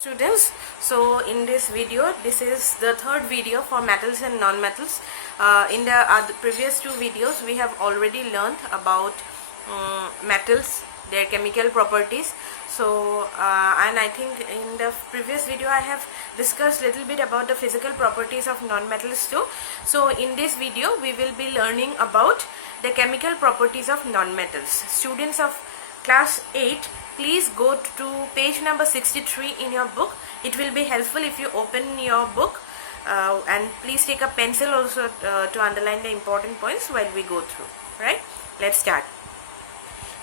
Students, so in this video, this is the third video for metals and non-metals. In the previous two videos, we have already learned about metals, their chemical properties. So, and I think in the previous video, I have discussed little bit about the physical properties of non-metals too. So, in this video, we will be learning about the chemical properties of non-metals. Students of class 8, please go to page number 63 in your book. It will be helpful if you open your book and please take a pencil also to underline the important points while we go through. Right? Let's start.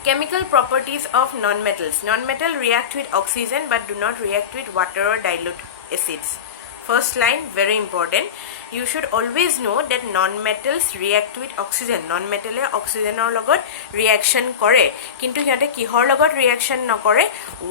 Chemical properties of non-metals. Non-metal react with oxygen but do not react with water or dilute acids. First line, very important. You should always know that non-metals react with oxygen. Non-metal oxygen or logot reaction kore. Kintu hiate kihor logot reaction no kore.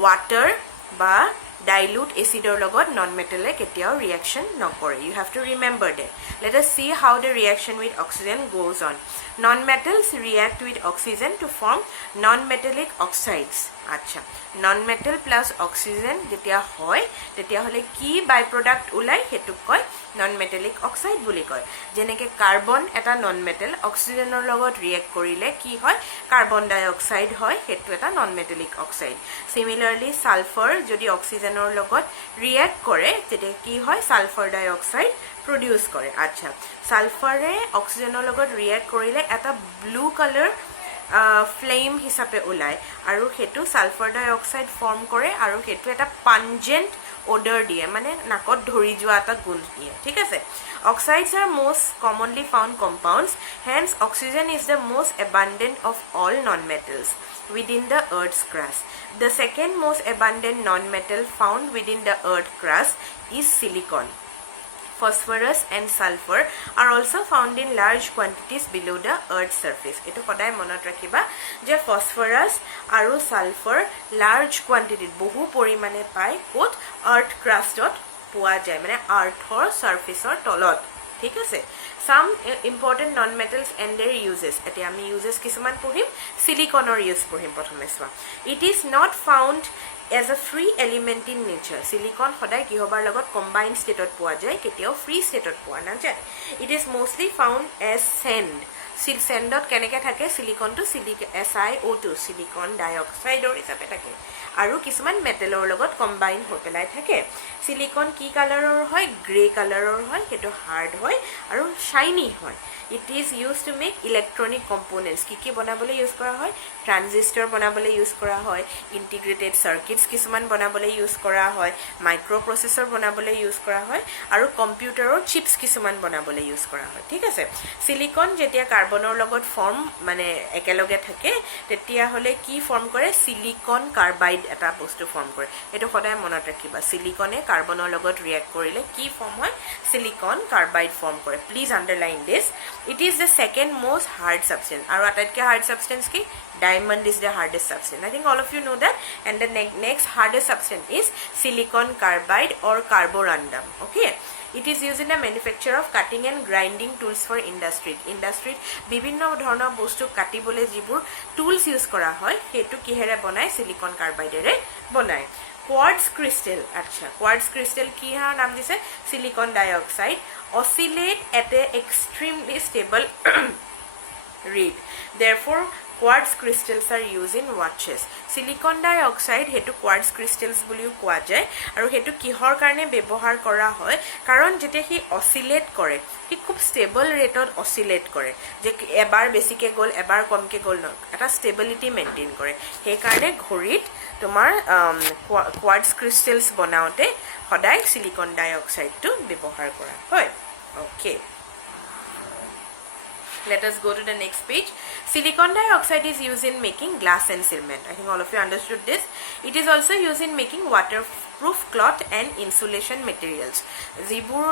Water ba dilute acid or logot non-metal ketiao reaction no kore. You have to remember that. Let us see how the reaction with oxygen goes on. Non-metals react with oxygen to form non-metallic oxides. আচ্ছা, non-metal plus oxygen যেতিয়া হয় তেতিয়া হলে কি byproduct ওলাই হেতুক কয় non-metallic oxide বুলি কয় যেনেকে কার্বন এটা non-metal অক্সিজেনৰ লগত ৰিয়েক্ট কৰিলে কি হয় কার্বন ডাই অক্সাইড হয় হেতু এটা non-metallic oxide similarly সালফার যদি অক্সিজেনৰ লগত ৰিয়েক্ট কৰে তেতিয়া কি হয় সালফাৰ ডাই অক্সাইড প্ৰডিউস কৰে আচ্ছা সালফাৰে অক্সিজেনৰ লগত ৰিয়েক্ট কৰিলে এটা ব্লু কালাৰ ফ্লেম হিসাবে ওলাই আৰু হেতু সালফাৰ ডাই অক্সাইড ফৰ্ম কৰে আৰু হেতু এটা পাঞ্জেন্ট odor দিয়ে মানে নাকত ধৰি যোৱা এটা গুণ দিয়ে ঠিক আছে oxides are most commonly found compounds hence oxygen is the most abundant of all non-metals within the earth's crust the second most abundant non-metal found within the earth crust is silicon phosphorus and sulfur are also found in large quantities below the earth's surface eto koday monot rakhiba je phosphorus aru sulfur large quantity bohu porimane pai kot earth crust ot poa jay mane earth or surface or tolot ঠিক আছে some important non-metals and their uses এতে আমি uses কিছুমান পঢ়িম সিলিকনৰ use পঢ়িম প্ৰথমে সোৱা it is not found as a free element in nature silicon সদায় কি হবার লগত combined state ত পোৱা যায় কেতিয়াও free state ত পোৱা না যায় it is mostly found as sand sandত কেনেকে থাকে silicon to SiO2 silicon dioxide or হিচাপে থাকে আৰু কিছুমান মেটেলৰ লগত কম্বাইন হৈ পেলাই থাকে সিলিকন কি কালাৰৰ হয় গ্ৰে কালাৰৰ হয় হেতু হাৰ্ড হয় আৰু শাইনি হয় it is used to make electronic components কি বনাবলে ইউজ কৰা হয় ট্ৰানজিস্টৰ বনাবলে ইউজ কৰা হয় ইন্টিগ্ৰেটেড সাৰ্কিটস কিছুমান বনাবলে ইউজ কৰা হয় মাইক্ৰো প্ৰসেসৰ বনাবলে ইউজ কৰা হয় আৰু কম্পিউটাৰৰ চিপস কিছুমান বনাবলে ইউজ কৰা হয় ঠিক আছে সিলিকন যেতিয়া কাৰ্বনৰ লগত ফৰ্ম মানে একেলগে থাকে তেতিয়া হলে কি ফৰ্ম কৰে সিলিকন কাৰ্বাইড এটা বস্তু ফৰ্ম কৰে এটো সদায় মনত ৰাখিবা সিলিকনে কাৰ্বনৰ লগত ৰিয়েক্ট কৰিলে কি ফৰ্ম হয় সিলিকন কাৰ্বাইড ফৰ্ম কৰে please underline this it is the second most hard substance aru ataitke hard substance ki diamond is the hardest substance I think all of you know that and the next hardest substance is silicon carbide or carborundum okay it is used in the manufacture of cutting and grinding tools for industry bibhinno dhoroner bostu katibole jibur tools use kora hoy hetu kihere banai silicon carbide re banai quartz crystal acha quartz crystal ki ha naam dise silicon dioxide oscillate at a extremely stable rate therefore quartz crystals are used in watches silicon dioxide hetu quartz crystals buliu koa jay aru hetu kihor karone bebohar kora hoy karon jete hi oscillate kore hi khub stable rate ot oscillate kore je ebar besike gol ebar komke gol no eta stability maintain kore he karone ghorit tomar quartz crystals bonaote hodai silicon dioxide to bebohar kora hoy okay let us go to the next page silicon dioxide is used in making glass and cement I think all of you understood this it is also used in making waterproof cloth and insulation materials jibur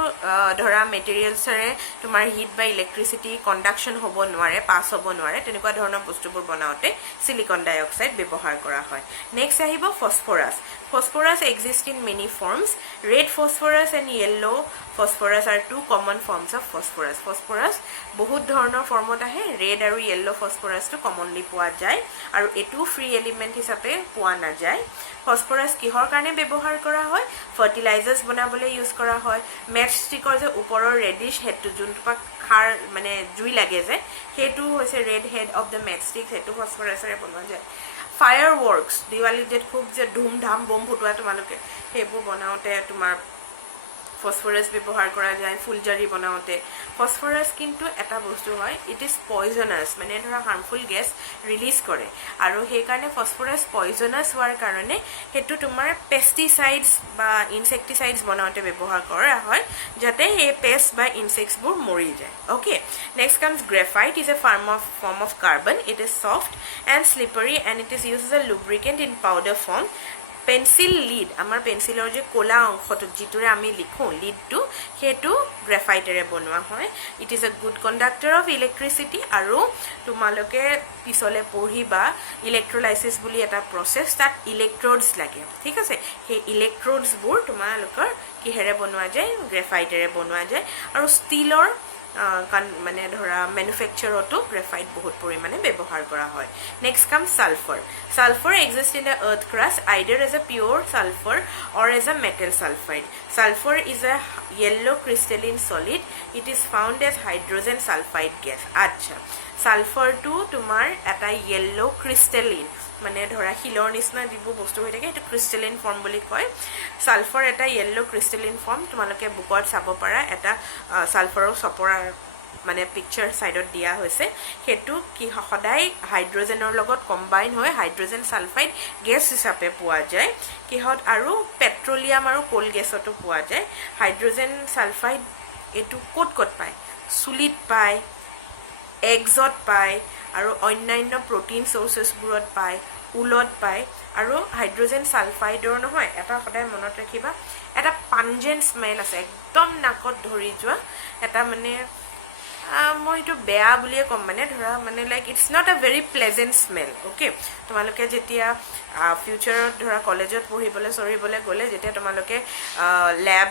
dhora materials are tomar heat by electricity conduction hobo nware pass hobo nware tenekwa dhorona bostubur banaote silicon dioxide bebohar kora hoy next ahibo phosphorus exists in many forms red phosphorus and yellow phosphorus are two common forms of phosphorus বহুত ধৰণৰ ফৰ্মত আহে red আৰু yellow phosphorus to commonly পোৱা যায় আৰু এটো free element হিচাপে পোৱা না যায় phosphorus কিহৰ কাৰণে ব্যৱহাৰ ব্যৱহাৰ কৰা হয় ফাৰ্টিলাইজাৰ্স বনাবলৈ ইউজ কৰা হয় মেচ ষ্টিকৰ যে ওপৰৰ ৰেডিশ হেডটো যোনটো পাক খাৰ মানে জুই লাগে যে হেতু হৈছে red head of the match stick হেতু ফসফৰাছৰে বনোৱা যায় ফায়াৰৱৰ্কস দিৱালী যে খুব যে ধুমধাম বম ফুটোৱা তোমালোকে হেবু বনাওতে তোমাৰ ফসফৰাছ ব্যৱহাৰ কৰা যায় ফুলজাৰি বনাওতে ফসফৰাছ কিন্তু এটা বস্তু হয় ইট ইজ পয়জনাছ মানে ধৰা হাৰ্মফুল গেছ ৰিলিজ কৰে আৰু সেই কাৰণে ফসফৰাছ পয়জনাছ হোৱাৰ কাৰণে হেতু তোমাৰ পেষ্টিসাইডছ বা ইনসেক্টিসাইডছ বনাওতে ব্যৱহাৰ কৰা হয় যাতে এই পেষ্ট বা ইনসেক্টছবোৰ মৰি যায় okay next comes graphite is a form of carbon it is soft and slippery and it is used as a lubricant in powder form pencil lead আমাৰ পেন্সিলৰ যে কোলা অংশটো যিটোৰে আমি লিখো লিডটো হেতু গ্ৰাফাইটেৰে বনোৱা হয় it is a good conductor of electricity আৰু তোমালোকে পিছলে পঢ়িবা ইলেক্ট্ৰোলাইসিস বুলি এটা প্ৰসেস তাত ইলেক্ট্ৰোডছ লাগে ঠিক আছে সেই ইলেক্ট্ৰোডছবোৰ তোমালোকৰ কিহেৰে বনোৱা যায় গ্ৰাফাইটেৰে বনোৱা যায় আৰু ষ্টিলৰ মানে ধৰা ম্যানুফ্যাকচাৰটো গ্ৰাফাইট বহুত পৰিমাণে ব্যৱহাৰ কৰা হয় নেক্সট কাম sulphur exists in the earth crust either as a pure sulfur or as a metal sulfide sulfur is a yellow crystalline solid it is found as hydrogen sulfide gas আচ্ছা সালফাৰটো তোমাৰ এটা yellow crystalline মানে ধৰা হিলৰ নিচিনা যিবো বস্তু হৈ থাকে এটা ক্ৰিষ্টেলিন ফৰ্ম বুলি কয় সালফাৰ এটা yellow crystalline ফৰ্ম তোমালোকে বুকত চাব পাৰা এটা সালফাৰৰ সপৰা মানে পিকচাৰ সাইডত দিয়া হৈছে হেতু কি সদায় হাইড্ৰোজেনৰ লগত কম্বাইন হৈ হাইড্ৰোজেন সালফাইড গেছ হিচাপে পোৱা যায় কিহত আৰু পেট্ৰলিয়াম আৰু কোল গেছটো পোৱা যায় হাইড্ৰোজেন সালফাইড এটু কত পায় সুলিত পায় এগজত পায় আৰু অন্যান্য প্ৰটিন সোৰ্সেছবোৰত পায় উলত পায় আৰু হাইড্ৰোজেন সালফাইডৰ নহয় এটা সদায় মনত ৰাখিবা এটা পাঞ্জেন্ট স্মেল আছে একদম নাকত ধৰি যোৱা এটা মানে মইটো বেয়া বুলিয়ে কম মানে ধৰা মানে like it's not a very pleasant smell okay তোমালোকে যেতিয়া ফিউচাৰত ধৰা কলেজত পঢ়িবলৈ সৰিবলৈ গলে যেতিয়া তোমালোকে ল্যাব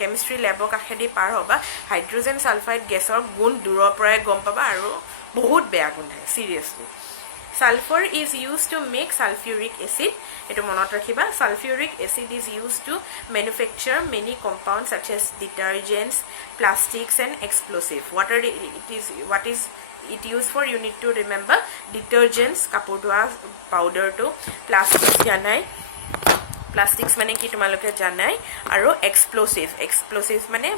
কেমিষ্ট্ৰি ল্যাবক আখেদি পাৰ হবা হাইড্ৰোজেন সালফাইড গেছৰ গুণ দূৰৰ পৰাই গম পাবা আৰু বহুত বেয়া গোন্ধায় সিৰিয়াসলি Sulfur is used to make sulfuric acid. Eto monot rakhiba. Sulfuric acid is used to manufacture many compounds such as detergents, plastics, and explosives. What is it used for? You need to remember detergents, kapur dhua powder to plastics janai. Plastics মানে কি তোমালোকে জানাই আৰু explosives মানে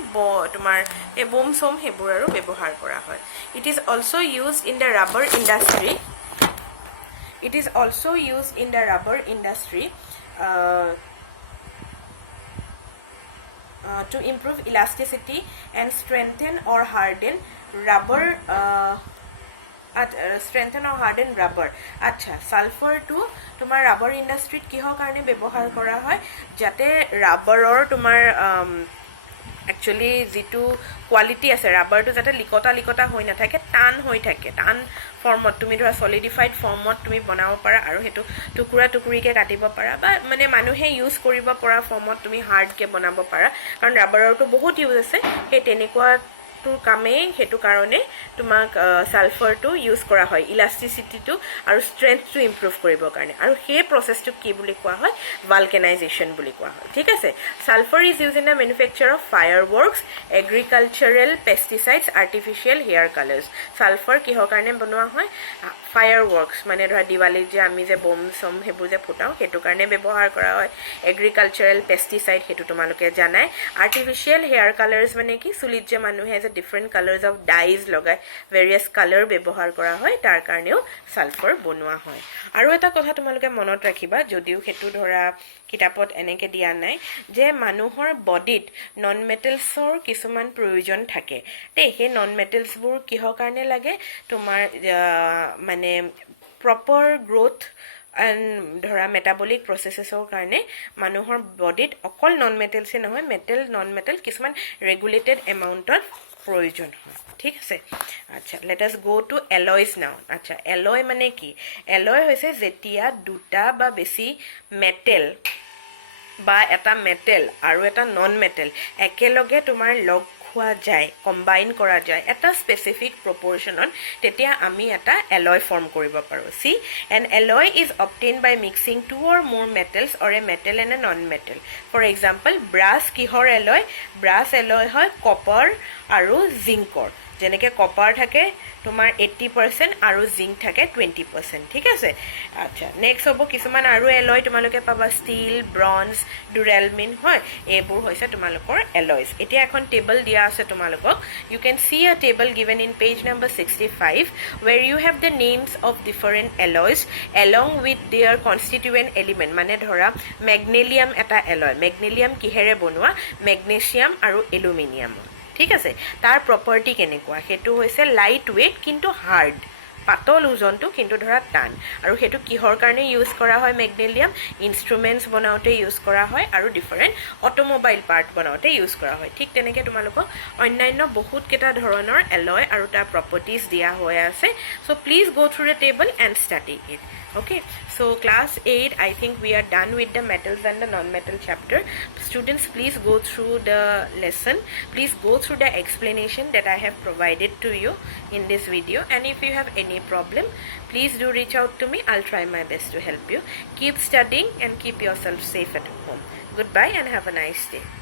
তোমাৰ এই bomb সম হেবোৰ আৰু ব্যৱহাৰ কৰা হয় It is also used in the rubber industry to improve elasticity and strengthen or harden rubber আচ্ছা সালফাৰ টু তোমাৰ ৰাবাৰ ইন্ডাষ্ট্ৰিত কিহৰ কাৰণে ব্যৱহাৰ কৰা হয় যাতে ৰাবাৰৰ তোমাৰ actually যেটো কোৱালিটি আছে ৰাবাৰটো যাতে লিকটা হৈ না থাকে টান হৈ থাকে টান ফৰ্মত তুমি ধৰা সলিডিফাইড ফৰ্মত তুমি বনাব পাৰা আৰু হেতু টুকুৰিকে কাটিব পাৰা বা মানে মানুহে ইউজ কৰিব পৰা ফৰ্মত তুমি হাৰ্ডকে বনাব পাৰা কাৰণ ৰাবাৰৰটো বহুত ইউজ আছে হে তেনেকুৱা টুৰ কামে হেতু কাৰণে তোমাক সালফাৰটো ইউজ কৰা হয় ইলাষ্টিসিটিটো আৰু ষ্ট্ৰেংথটো ইমপ্ৰুভ কৰিবৰ কাৰণে আৰু সেই প্ৰসেছটো কি বুলি কোৱা হয় ভালকানাইজেশ্যন বুলি কোৱা হয় ঠিক আছে sulphur is used in the manufacture of fireworks agricultural pesticides artificial hair colours sulphur কিহৰ কাৰণে বনোৱা হয় ফায়াৰৱৰ্কস মানে ধৰা দিৱালীত যে আমি যে বম সম হেবু যে ফুটাও হেতু কাৰণে ব্যৱহাৰ কৰা হয় এগ্ৰিকালচাৰেল পেষ্টিসাইড হেতু তোমালোকে জানাই আৰ্টিফিশিয়াল হেয়াৰ কালাৰ্ছ মানে কি চুলিত যে মানুহে different colors of dyes লগাই various color ব্যৱহাৰ কৰা হয় তাৰ কাৰণেও সালফাৰ বনোৱা হয় আৰু এটা কথা তোমালোকে মনত ৰাখিবা যদিও হেতু ধৰা কিতাপত এনেকে দিয়া নাই যে মানুহৰ বডিত নন মেটেলছৰ কিছুমান প্ৰয়োজন থাকে তে সেই নন মেটেলছবোৰ কিহৰ কাৰণে লাগে তোমাৰ মানে প্ৰপাৰ গ্ৰোথ and ধৰা মেটাবলিক প্ৰসেসেছৰ কাৰণে মানুহৰ বডিত অকল নন মেটেলছে নহয় মেটেল নন মেটেল কিছুমান ৰেগুলেটেড এমাউন্টত প্ৰয়োজন হয় ঠিক আছে আচ্ছা লেট আস গো টু এলয়স নাও আচ্ছা এলয় মানে কি এলয় হৈছে যেতিয়া দুটা বা বেছি মেটেল বা এটা মেটেল আৰু এটা নন মেটেল একেলগে তোমাৰ লগ ৰখোৱা যায় কম্বাইন কৰা যায় এটা স্পেচিফিক প্ৰপ'ৰ্শ্যনত তেতিয়া আমি এটা এলয় ফৰ্ম কৰিব পাৰোঁ C N alloy is obtained by mixing two or more metals or a metal and a non-metal for example brass কিহৰ এলয় brass এলয় হয় কপাৰ আৰু জিংকৰ যেনেকৈ কপাৰ থাকে তোমাৰ 80% আৰু জিংক থাকে 20% ঠিক আছে আচ্ছা নেক্সট হ'ব কিছুমান আৰু এলয় তোমালোকে পাবা ষ্টীল ব্ৰঞ্জ ডুৰেলমিন হয় এইবোৰ হৈছে তোমালোকৰ এলয়ছ এতিয়া এখন টেবল দিয়া আছে তোমালোকক you can see a table given in page number 65 where you have the names of different alloys along with their constituent element মানে ধৰা ম্যাগনেলিয়াম এটা এলয় ম্যাগনেলিয়াম কিহেৰে বনোৱা ম্যাগনেছিয়াম আৰু এলুমিনিয়াম ঠিক আছে তাৰ প্ৰপাৰ্টি কেনেকুৱা হেতু হৈছে লাইট ওয়েট কিন্তু হাৰ্ড পাতল ওজনটো কিন্তু ধৰা টান আৰু হেতু কিহৰ কাৰণে ইউজ কৰা হয় ম্যাগনেলিয়াম ইনস্ট্ৰুমেন্টস বনাওতে ইউজ কৰা হয় আৰু ডিফাৰেন্ট অটোমোবাইল পাৰ্ট বনাওতে ইউজ কৰা হয় ঠিক তেনেকৈ তোমালোকক অন্যান্য বহুত কেটা ধৰণৰ এলয় আৰু তাৰ প্ৰপাৰ্টিজ দিয়া হৈ আছে so please go through the table and study it okay so class 8 I think we are done with the metals and the non-metal chapter students please go through the lesson please go through the explanation that I have provided to you in this video and if you have any problem please do reach out to me I'll try my best to help you keep studying and keep yourself safe at home goodbye and have a nice day